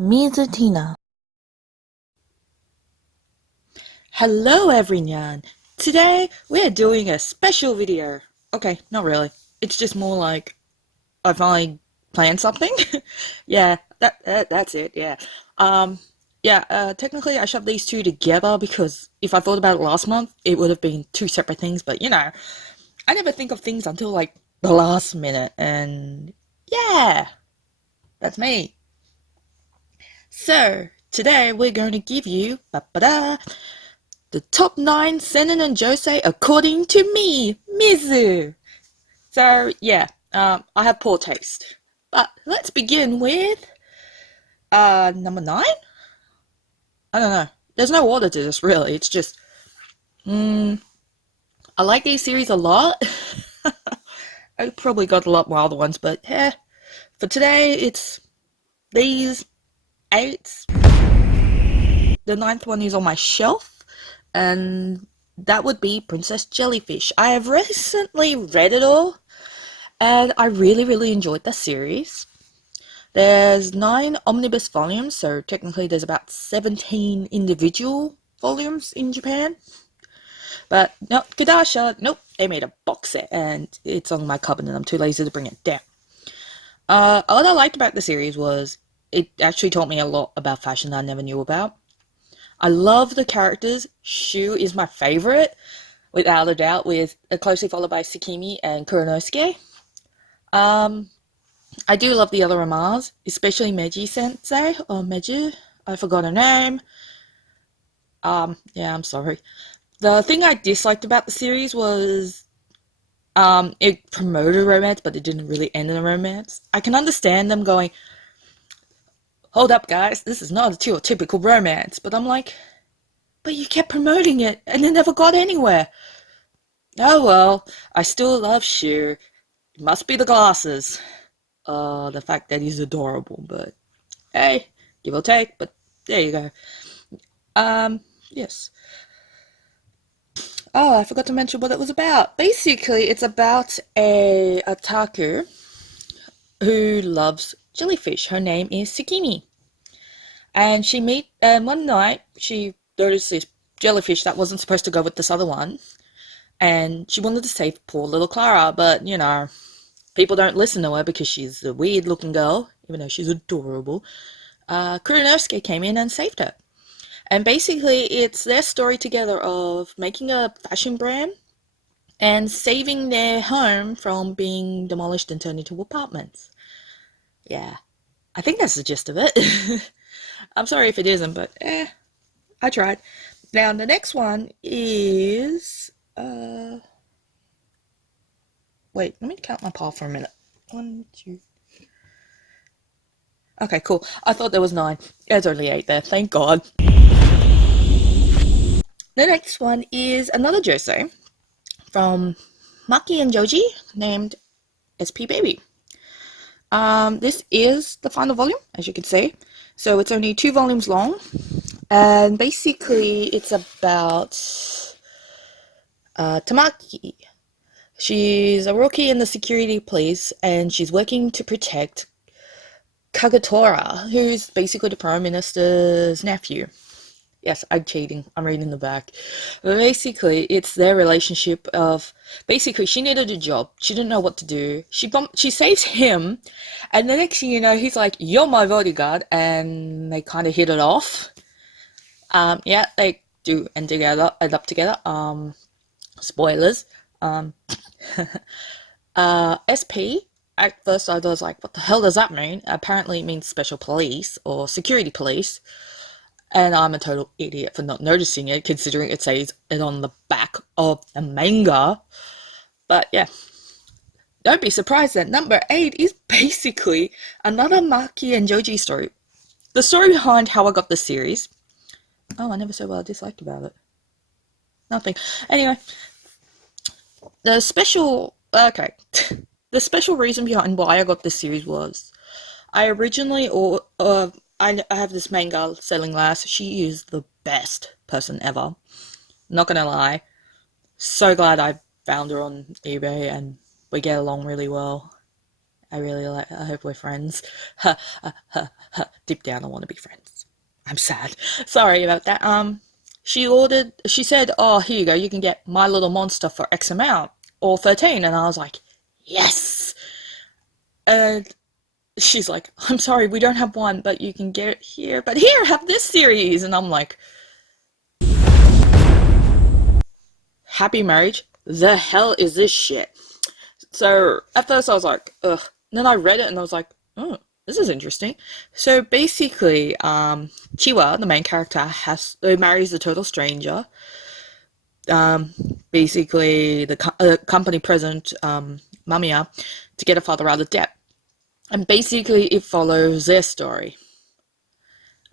Mizutina. Hello everyone! Today we're doing a special video. Okay, not really. It's just more like I finally planned something. Yeah, that's it, yeah. Um technically I shoved these two together because if I thought about it last month, it would have been two separate things, but I never think of things until like the last minute, and yeah, that's me. So, today we're going to give you the top 9 Seinen and Josei according to me, Mizu. So, yeah, I have poor taste. But let's begin with number 9? I don't know. There's no order to this, really. It's just, mm, I like these series a lot. I probably got a lot more other ones, but yeah, for today, it's these 8. The ninth one is on my shelf, and that would be Princess Jellyfish. I have recently read it all, and I really, really enjoyed the series. There's 9 omnibus volumes, so technically there's about 17 individual volumes in Japan. But no, Kadasha, nope, they made a box set, and it's on my cupboard, and I'm too lazy to bring it down. What I liked about the series was it actually taught me a lot about fashion that I never knew about. I love the characters. Shu is my favorite, without a doubt, with closely followed by Sakimi and Kuranosuke. Um, I do love the other Amars, especially Meiji Sensei, or Meiji. I forgot her name. Yeah, I'm sorry. The thing I disliked about the series was it promoted romance, but it didn't really end in a romance. I can understand them going, hold up, guys, this is not a typical romance. But I'm like, but you kept promoting it, and it never got anywhere. Oh well, I still love Shu. It must be the glasses. The fact that he's adorable, but hey, give or take, but there you go. Yes. Oh, I forgot to mention what it was about. Basically, it's about a otaku who loves jellyfish. Her name is Sakimi. And one night she noticed this jellyfish that wasn't supposed to go with this other one. And she wanted to save poor little Clara, but people don't listen to her because she's a weird looking girl, even though she's adorable. Kuranosuke came in and saved her. And basically, it's their story together of making a fashion brand and saving their home from being demolished and turned into apartments. Yeah, I think that's the gist of it. I'm sorry if it isn't, but I tried. Now, the next one is. Wait, let me count my pile for a minute. One, two. Okay, cool. I thought there was 9. There's only 8 there, thank God. The next one is another Josei from Maki and Joji named SP Baby. This is the final volume, as you can see. So it's only 2 volumes long, and basically it's about Tamaki. She's a rookie in the security police, and she's working to protect Kagatora, who's basically the Prime Minister's nephew. Yes, I'm cheating. I'm reading the back. But basically, it's their relationship of basically she needed a job. She didn't know what to do. She saves him, and the next thing you know, he's like, "You're my bodyguard," and they kind of hit it off. Yeah, they do end up together. Spoilers. Um, SP. At first, I was like, "What the hell does that mean?" Apparently, it means special police or security police. And I'm a total idiot for not noticing it, considering it says it on the back of the manga. But yeah, don't be surprised that number 8 is basically another Maki and Joji story. The story behind how I got the series. Oh, I never said what I disliked about it. Nothing. Anyway, the special. Okay. The special reason behind why I got this series was I originally, I have this main girl selling glass. She is the best person ever. Not gonna lie. So glad I found her on eBay and we get along really well. I really like. I hope we're friends. Deep down, I want to be friends. I'm sad. Sorry about that. She said, "Oh, here you go. You can get My Little Monster for X amount or 13." And I was like, "Yes." And she's like, "I'm sorry, we don't have one, but you can get it here. But here, have this series." And I'm like, "Happy marriage? The hell is this shit?" So at first I was like, ugh. And then I read it and I was like, oh, this is interesting. So basically, Chiwa, the main character, marries a total stranger. Um, basically, the company president, Mamiya, to get her father out of debt. And basically, it follows their story.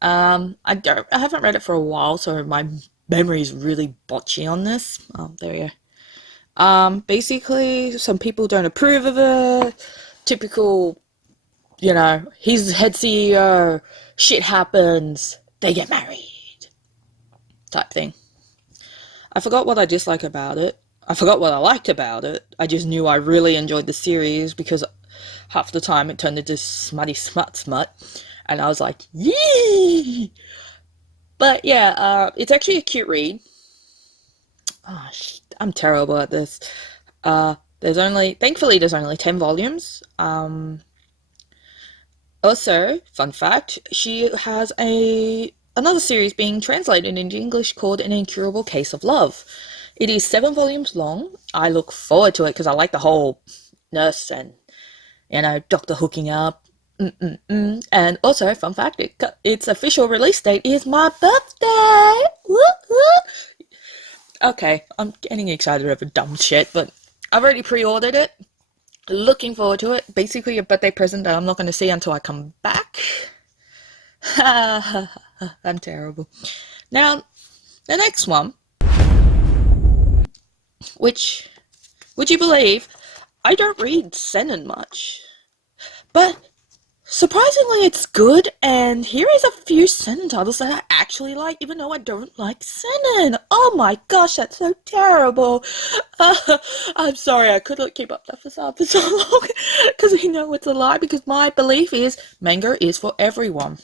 I haven't read it for a while, so my memory is really botchy on this. There we go. Basically, some people don't approve of it. Typical, he's head CEO, shit happens, they get married, type thing. I forgot what I dislike about it. I forgot what I liked about it. I just knew I really enjoyed the series because half the time it turned into smutty smut, and I was like, yee! But yeah, it's actually a cute read. Oh, I'm terrible at this. Thankfully, there's only 10 volumes. Also, fun fact, she has another series being translated into English called An Incurable Case of Love. It is 7 volumes long. I look forward to it because I like the whole nurse and, doctor hooking up. And also, fun fact, its official release date is my birthday! Woo-hoo! Okay, I'm getting excited over dumb shit, but I've already pre-ordered it. Looking forward to it. Basically a birthday present that I'm not going to see until I come back. I'm terrible. Now, the next one, which, would you believe, I don't read Senen much. But surprisingly, it's good, and here is a few Senen titles that I actually like, even though I don't like Senen. Oh my gosh, that's so terrible. I'm sorry, I couldn't keep up that facade for so long, because I know it's a lie, because my belief is manga is for everyone.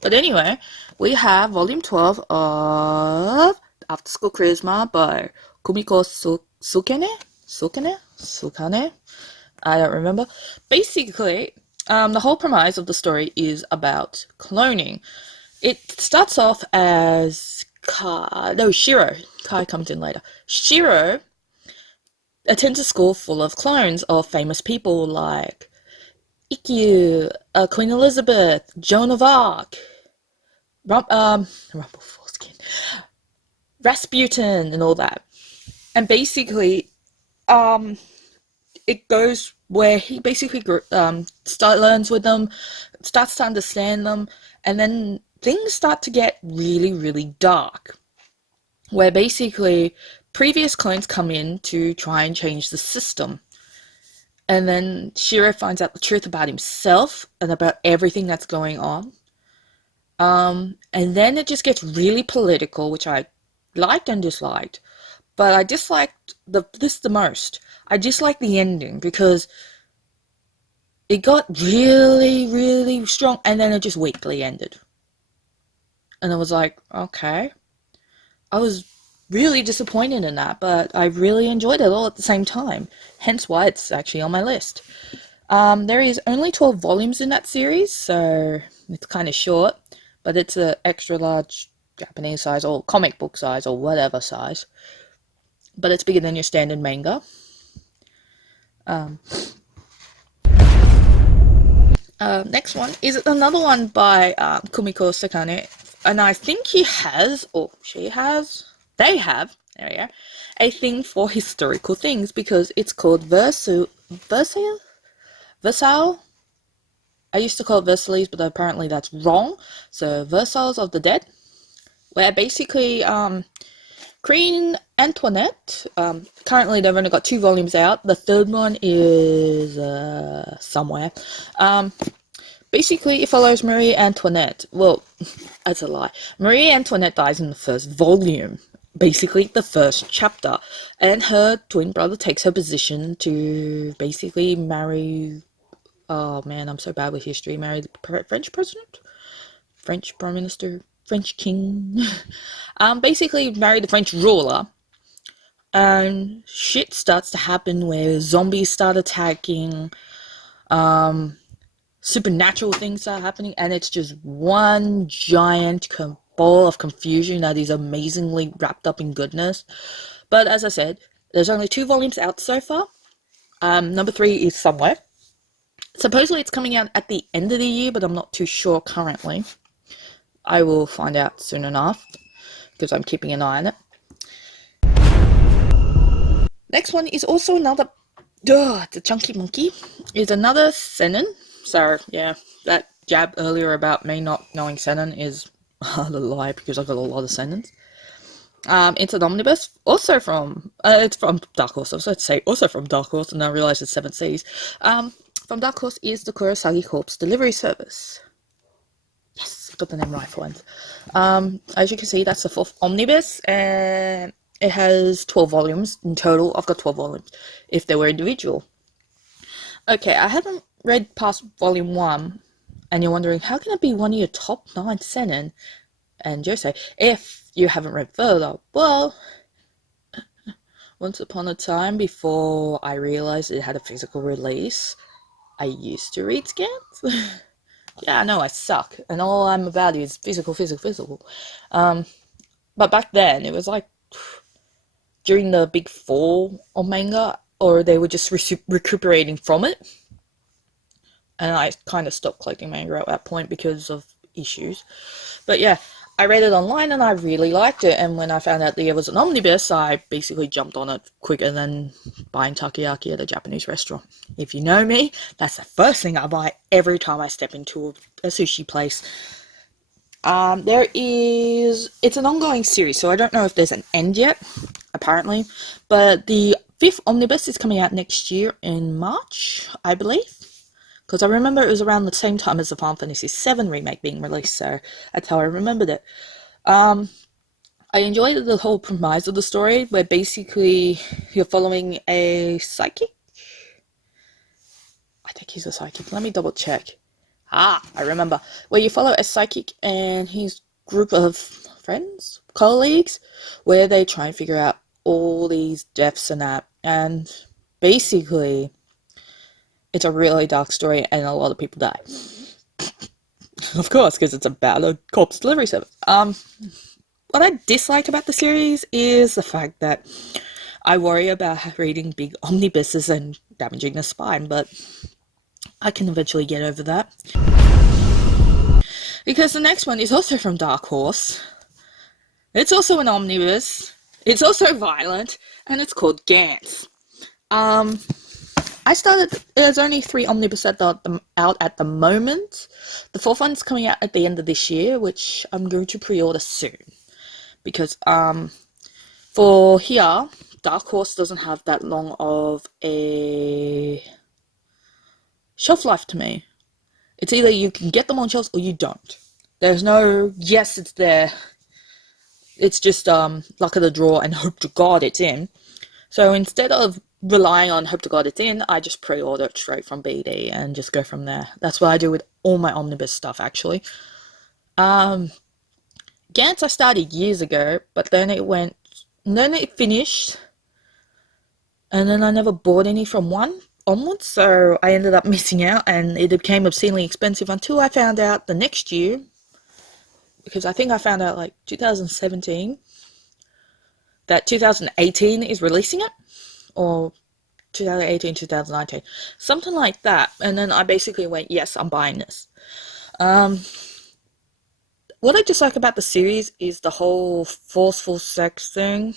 But anyway, we have volume 12 of After School Charisma by Kumiko Sukane? I don't remember. Basically, the whole premise of the story is about cloning. It starts off as Shiro. Kai comes in later. Shiro attends a school full of clones of famous people like Ikkyu, Queen Elizabeth, Joan of Arc, Rumpelstiltskin, Rasputin, and all that. And basically, it goes where he basically learns with them, starts to understand them, and then things start to get really, really dark. Where basically previous clones come in to try and change the system. And then Shiro finds out the truth about himself and about everything that's going on. And then it just gets really political, which I liked and disliked. But I disliked this the most. I disliked the ending because it got really, really strong and then it just weakly ended. And I was like, okay. I was really disappointed in that, but I really enjoyed it all at the same time. Hence why it's actually on my list. There is only 12 volumes in that series, so it's kind of short, but it's an extra large Japanese size or comic book size or whatever size. But it's bigger than your standard manga. Next one is another one by Kumiko Sakane, and I think he has, or she has, they have, there we go, a thing for historical things because it's called Versailles? I used to call it Versailles, but apparently that's wrong. So Versailles of the Dead, where basically Queen Antoinette, currently they've only got 2 volumes out. The third one is somewhere. Basically, it follows Marie Antoinette. Well, that's a lie. Marie Antoinette dies in the first volume, basically the first chapter, and her twin brother takes her position to basically marry Oh man, I'm so bad with history. Married the French president, French prime minister, French king. Basically married the French ruler, and shit starts to happen where zombies start attacking. Supernatural things start happening, and it's just one giant ball of confusion that is amazingly wrapped up in goodness. But as I said, there's only 2 volumes out so far. Number 3 is somewhere. Supposedly it's coming out at the end of the year, but I'm not too sure currently. I will find out soon enough because I'm keeping an eye on it. Next one is also another. The Chunky Monkey is another Senen. So yeah, that jab earlier about me not knowing Senen is a lie because I've got a lot of Senens. It's an omnibus, also from it's from Dark Horse. I was going to say also from Dark Horse, and I realised it's 7 Seas. From Dark Horse is the Kurosagi Corpse Delivery Service. Yes, got the name right for once. As you can see, that's the 4th omnibus, and it has 12 volumes in total. I've got 12 volumes if they were individual. Okay, I haven't read past volume 1, and you're wondering, how can it be one of your top 9 Seinen and Josei if you haven't read further? Well, once upon a time, before I realized it had a physical release, I used to read scans. Yeah, I know I suck, and all I'm about is physical. But back then, it was like during the big fall of manga, or they were just recuperating from it. And I kind of stopped collecting manga at that point because of issues. But yeah, I read it online and I really liked it. And when I found out that it was an omnibus, I basically jumped on it quicker than buying takoyaki at a Japanese restaurant. If you know me, that's the first thing I buy every time I step into a sushi place. It's an ongoing series, so I don't know if there's an end yet, apparently. But the 5th omnibus is coming out next year in March, I believe. Because I remember it was around the same time as the Final Fantasy VII remake being released, so that's how I remembered it. I enjoyed the whole premise of the story, where basically you're following a psychic. I think he's a psychic. Let me double check. I remember. Where you follow a psychic and his group of friends, colleagues, where they try and figure out all these deaths and that. And basically, it's a really dark story and a lot of people die. Of course, because it's about a corpse delivery service. What I dislike about the series is the fact that I worry about reading big omnibuses and damaging the spine, but I can eventually get over that. Because the next one is also from Dark Horse. It's also an omnibus. It's also violent, and it's called Gantz. There's only 3 omnibus out at the moment. The 4th one's coming out at the end of this year, which I'm going to pre-order soon. Because, for here, Dark Horse doesn't have that long of a shelf life to me. It's either you can get them on shelves or you don't. There's no, yes, it's there. It's just, luck of the draw and hope to God it's in. So instead of relying on hope to God it's in, I just pre-order it straight from BD and just go from there. That's what I do with all my omnibus stuff, actually. Gantz I started years ago, but then it finished, and then I never bought any from 1 onwards, so I ended up missing out, and it became obscenely expensive until I found out the next year, because I think I found out like 2017, that 2018 is releasing it, or 2018, 2019, something like that. And then I basically went, yes, I'm buying this. What I dislike about the series is the whole forceful sex thing,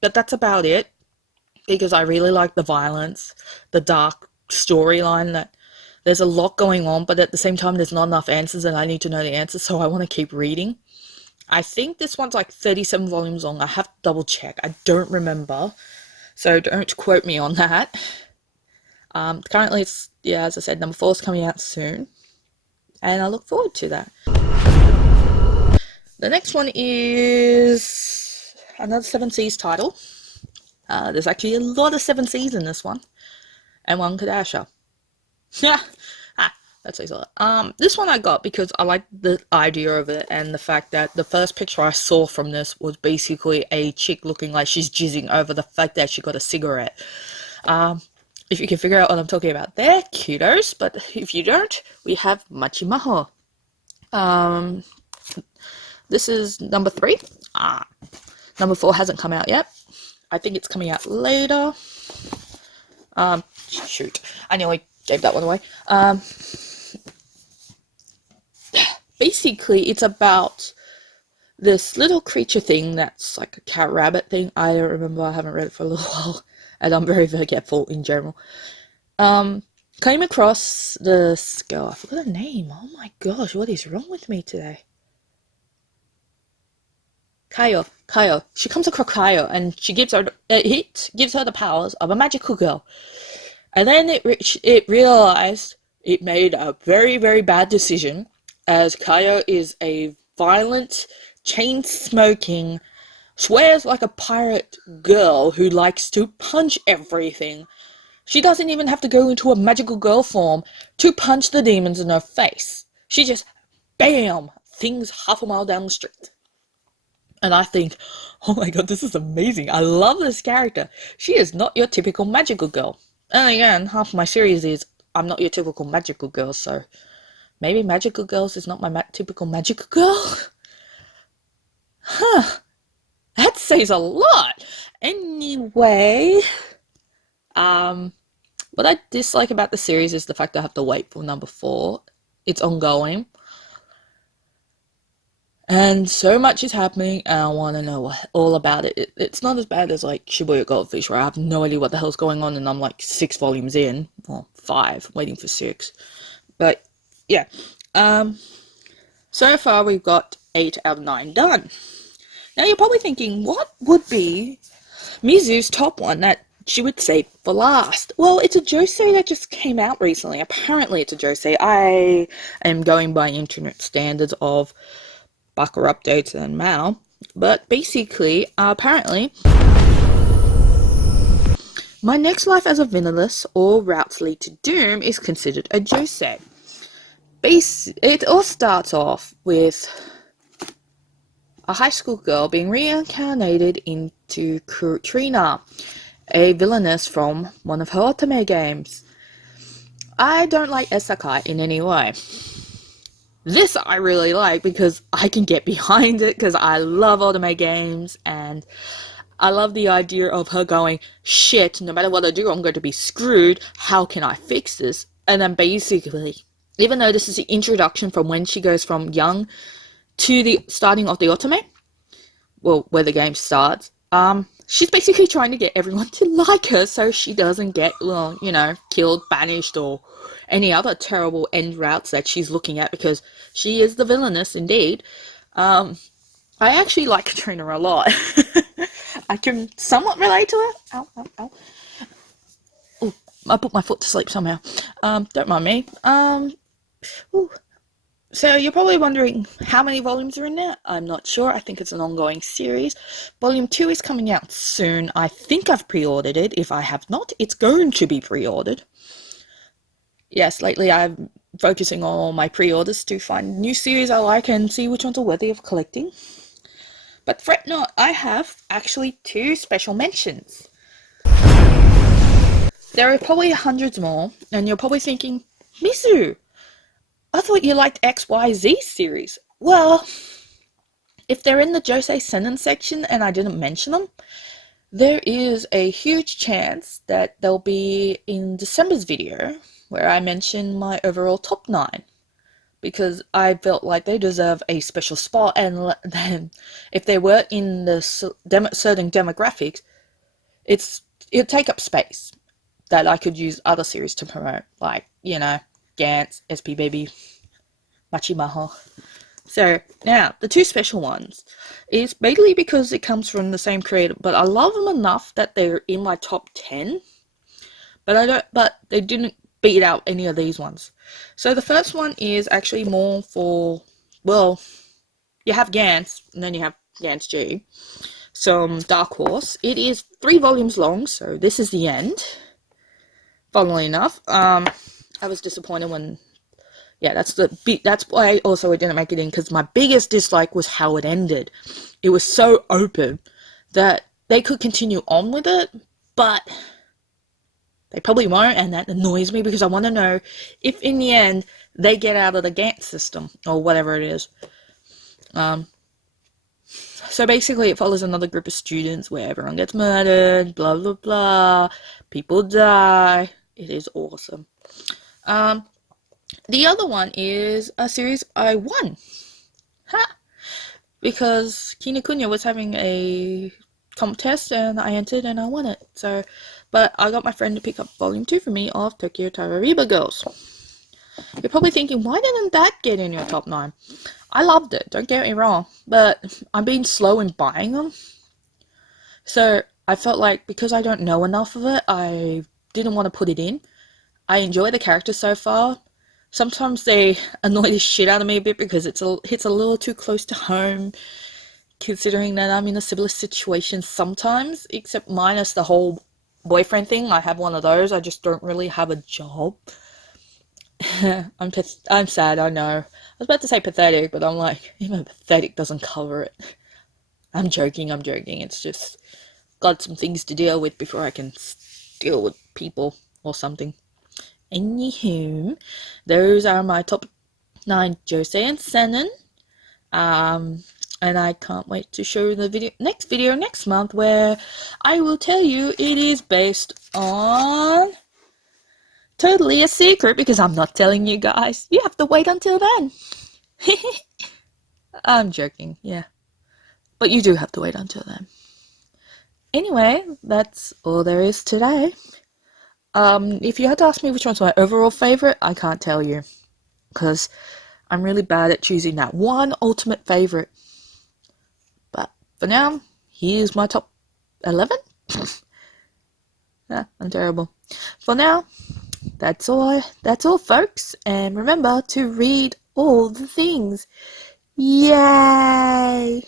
but that's about it, because I really like the violence, the dark storyline, that there's a lot going on, but at the same time there's not enough answers and I need to know the answers, so I want to keep reading. I think this one's like 37 volumes long. I have to double check. I don't remember, so don't quote me on that. Currently it's, yeah, as I said, number 4 is coming out soon, and I look forward to that. The next one is another 7 Seas title. There's actually a lot of 7 Seas in this one, and one Kadasha. Yeah. That says a lot. This one I got because I like the idea of it and the fact that the first picture I saw from this was basically a chick looking like she's jizzing over the fact that she got a cigarette. If you can figure out what I'm talking about there, kudos. But if you don't, we have Machimaho. This is number 3. Number 4 hasn't come out yet. I think it's coming out later. Shoot, I nearly gave that one away. Basically, it's about this little creature thing that's like a cat rabbit thing. I don't remember, I haven't read it for a little while, and I'm very forgetful in general. Came across this girl, I forgot her name. Oh my gosh, what is wrong with me today? Kayo. She comes across Kayo, and she gives her the powers of a magical girl. And then it realized it made a very, very bad decision, as Kayo is a violent, chain-smoking, swears like a pirate girl who likes to punch everything. She doesn't even have to go into a magical girl form to punch the demons in her face. She just, bam, things half a mile down the street. And I think, oh my god, this is amazing. I love this character. She is not your typical magical girl. And again, half my series is I'm not your typical magical girl, so maybe magical girls is not my typical magical girl? Huh. That says a lot. Anyway, what I dislike about the series is the fact that I have to wait for number 4. It's ongoing. And so much is happening, and I want to know all about it. It's not as bad as, like, Shibuya Goldfish, where I have no idea what the hell's going on, and I'm, like, 6 volumes in. Well, 5, waiting for 6. But, yeah. So far, we've got 8 out of 9 done. Now, you're probably thinking, what would be Mizu's top one that she would save for last? Well, it's a Josei that just came out recently. Apparently, it's a Josei. I am going by internet standards of Backer updates and Mao, but basically, apparently, My Next Life as a Villainous or Routes Lead to Doom is considered a Josei. It all starts off with a high school girl being reincarnated into Trina, a villainess from one of her otome games. I don't like isekai in any way. This I really like because I can get behind it because I love otome games, and I love the idea of her going, shit, no matter what I do, I'm going to be screwed. How can I fix this? And then basically, even though this is the introduction from when she goes from young to the starting of the otome, well, where the game starts, she's basically trying to get everyone to like her so she doesn't get, well, killed, banished, or any other terrible end routes that she's looking at, because she is the villainess indeed. I actually like Katrina a lot. I can somewhat relate to her. Ow, ow, ow. Ooh, I put my foot to sleep somehow. Don't mind me. Ooh. So you're probably wondering how many volumes are in there. I'm not sure. I think it's an ongoing series. Volume 2 is coming out soon. I think I've pre-ordered it. If I have not, it's going to be pre-ordered. Yes, lately I'm focusing on all my pre-orders to find new series I like and see which ones are worthy of collecting. But fret not, I have actually 2 special mentions. There are probably hundreds more, and you're probably thinking, Mizu, I thought you liked XYZ series. Well, if they're in the Josei Senen section and I didn't mention them, there is a huge chance that they'll be in December's video, where I mention my overall top 9. Because I felt like they deserve a special spot, and then if they were in the certain demographics, it'd take up space that I could use other series to promote, like, Gantz, SP Baby, Machimaho. So, now, the 2 special ones is mainly because it comes from the same creator, but I love them enough that they're in my top 10, but they didn't beat out any of these ones. So the first one is actually more for, well, you have Gantz, and then you have Gantz G. Some Dark Horse. It is 3 volumes long, so this is the end. Funnily enough, I was disappointed when, yeah, that's why also I didn't make it in, because my biggest dislike was how it ended. It was so open that they could continue on with it, but they probably won't, and that annoys me because I want to know if in the end they get out of the Gantt system or whatever it is. So basically, it follows another group of students where everyone gets murdered, blah blah blah, people die. It is awesome. The other one is a series I won. Ha! Because Kinokuniya was having a contest and I entered and I won it. So, but I got my friend to pick up volume 2 for me of Tokyo Tarariba Girls. You're probably thinking, why didn't that get in your top 9? I loved it, don't get me wrong, but I'm being slow in buying them. So I felt like because I don't know enough of it, I didn't want to put it in. I enjoy the characters so far. Sometimes they annoy the shit out of me a bit because hits a little too close to home, considering that I'm in a similar situation sometimes, except minus the whole boyfriend thing. I have one of those. I just don't really have a job. I'm sad, I know. I was about to say pathetic, but I'm like, even pathetic doesn't cover it. I'm joking. It's just got some things to deal with before I can deal with people or something. Anywho, those are my top 9 Josei and Senen. And I can't wait to show the next video next month where I will tell you it is based on totally a secret because I'm not telling you guys. You have to wait until then. I'm joking, yeah. But you do have to wait until then. Anyway, that's all there is today. If you had to ask me which one's my overall favorite, I can't tell you. Because I'm really bad at choosing that one ultimate favorite. But for now, here's my top 11. Yeah, I'm terrible. For now, that's all folks. And remember to read all the things. Yay!